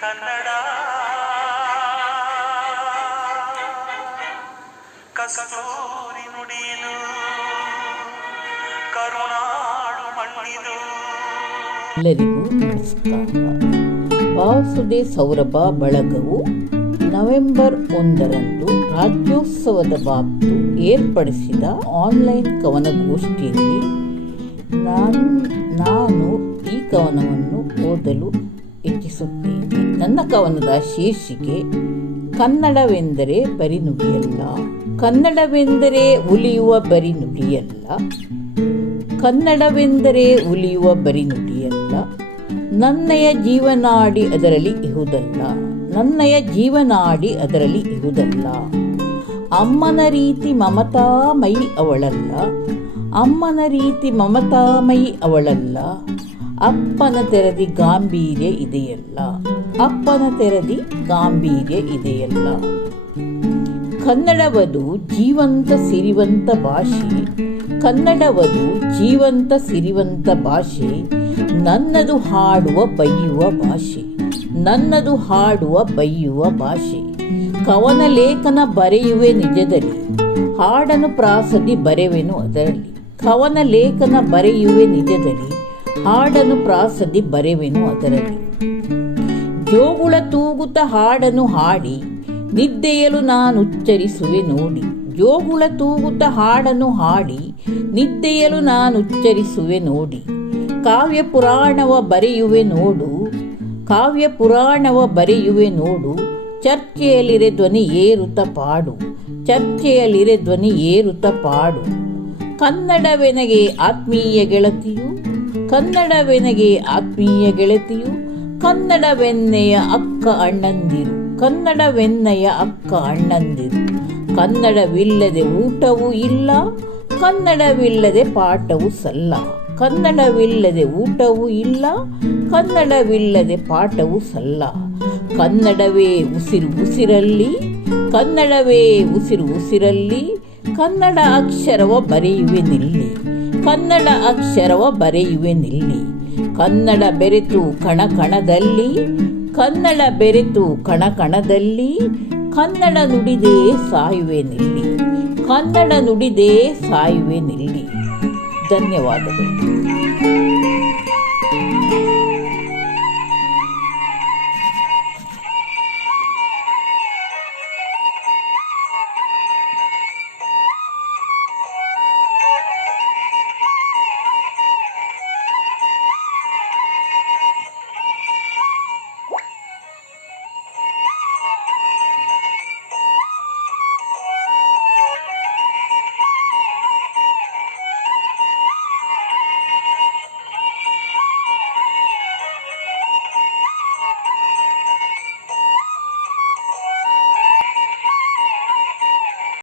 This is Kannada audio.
ಕನ್ನಡ. ಕಸೂರಿ ನುಡಿದು ಕರುಣಾಡು ಮಣ್ಣಿದು ಎಲ್ಲರಿಗೂ ನಮಸ್ಕಾರ. ವಾಸುದೇ ಸೌರಭ ಬಳಗವು ನವೆಂಬರ್ ಒಂದರಂದು ರಾಜ್ಯೋತ್ಸವದ ಬಾಬ್ತು ಏರ್ಪಡಿಸಿದ ಆನ್ಲೈನ್ ಕವನಗೋಷ್ಠಿಯಲ್ಲಿ ನಾನು ನಾನು ಈ ಕವನವನ್ನು ಓದಲು ಇಚ್ಛಿಸುತ್ತೇನೆ ನನ್ನ ಕವನದ ಶೀರ್ಷಿಕೆ, ಕನ್ನಡವೆಂದರೆ ಬರಿನುಡಿಯಲ್ಲ. ಕನ್ನಡವೆಂದರೆ ಉಲಿಯುವ ಬರಿನುಡಿಯಲ್ಲ. ಕನ್ನಡವೆಂದರೆ ಉಲಿಯುವ ಬರಿನುಡಿಯಲ್ಲ. ನನ್ನಯ ಜೀವನಾಡಿ ಅದರಲ್ಲಿ ಇಹುದಲ್ಲ ನನ್ನಯ ಜೀವನಾಡಿ ಅದರಲ್ಲಿ ಇಹುದಲ್ಲ ಅಮ್ಮನ ರೀತಿ ಮಮತಾಮಯಿ ಅವಳಲ್ಲ. ಅಮ್ಮನ ರೀತಿ ಮಮತಾಮಯಿ ಅವಳಲ್ಲ. ಅಪ್ಪನ ತೆರದಿ ಗಾಂಭೀರ್ಯ ಇದೆಯಲ್ಲ. ಅಪ್ಪನ ತೆರದಿ ಗಾಂಭೀರ್ಯ ಇದೆಯಲ್ಲ. ಕನ್ನಡವದು ಜೀವಂತ ಸಿರಿವಂತ ಭಾಷೆ. ಕನ್ನಡವದು ಜೀವಂತ ಸಿರಿವಂತ ಭಾಷೆ. ನನ್ನದು ಹಾಡುವ ಬೈಯುವ ಭಾಷೆ. ನನ್ನದು ಹಾಡುವ ಬೈಯುವ ಭಾಷೆ. ಕವನ ಲೇಖನ ಬರೆಯುವೆ ನಿಜದಲ್ಲಿ. ಹಾಡನು ಪ್ರಾಸದಿ ಬರೆವೆನು ಅದರಲ್ಲಿ. ಕವನ ಲೇಖನ ಬರೆಯುವೆ ನಿಜದಲ್ಲಿ. ಹಾಡನು ಪ್ರಾಸದಿ ಬರೆವೆನು ಅದರಲ್ಲಿ. ಜೋಗುಳ ತೂಗುತ್ತ ಹಾಡನು ಹಾಡಿ, ನಿದ್ದೆಯಲು ನಾನು ಉಚ್ಚರಿಸುವೆ ನೋಡಿ. ಜೋಗುಳ ತೂಗುತ್ತ ಹಾಡನು ಹಾಡಿ, ನಿದ್ದೆಯಲು ನಾನು ಉಚ್ಚರಿಸುವೆ ನೋಡಿ. ಕಾವ್ಯ ಪುರಾಣವ ಬರೆಯುವೆ ನೋಡು, ಕಾವ್ಯ ಪುರಾಣವ ಬರೆಯುವೆ ನೋಡು. ಚರ್ಚೆಯಲ್ಲಿರೆ ಧ್ವನಿ ಏರುತ ಪಾಡು, ಚರ್ಚೆಯಲ್ಲಿರೆ ಧ್ವನಿ ಏರುತ ಪಾಡು. ಕನ್ನಡವೆನಗೆ ಆತ್ಮೀಯ ಗೆಳತಿಯು? ಕನ್ನಡವೆನಗೆ ಆತ್ಮೀಯ ಗೆಳತಿಯು, ಕನ್ನಡವೆನ್ನೆಯ ಅಕ್ಕ ಅಣ್ಣಂದಿರು, ಕನ್ನಡವೆನ್ನಯ ಅಕ್ಕ ಅಣ್ಣಂದಿರು. ಕನ್ನಡವಿಲ್ಲದೆ ಊಟವೂ ಇಲ್ಲ, ಕನ್ನಡವಿಲ್ಲದೆ ಪಾಠವೂ ಸಲ್ಲ. ಕನ್ನಡವಿಲ್ಲದೆ ಊಟವೂ ಇಲ್ಲ, ಕನ್ನಡವಿಲ್ಲದೆ ಪಾಠವೂ ಸಲ್ಲ. ಕನ್ನಡವೇ ಉಸಿರು ಉಸಿರಲ್ಲಿ, ಕನ್ನಡವೇ ಉಸಿರು ಉಸಿರಲ್ಲಿ, ಕನ್ನಡ ಅಕ್ಷರವ ಬರೆಯುವೆ ನಿಲ್ಲಿ. ಕನ್ನಡ ಅಕ್ಷರವ ಬರೆಯುವೆ ನಿಲ್ಲಿ. ಕನ್ನಡ ಬೆರೆತು ಕಣ ಕಣದಲ್ಲಿ, ಕನ್ನಡ ಬೆರೆತು ಕಣ ಕಣದಲ್ಲಿ, ಕನ್ನಡ ನುಡಿದೇ ಸಾಯುವೆ ನಿಲ್ಲಿ. ಕನ್ನಡ ನುಡಿದೇ ಸಾಯುವೆ ನಿಲ್ಲಿ. ಧನ್ಯವಾದಗಳು.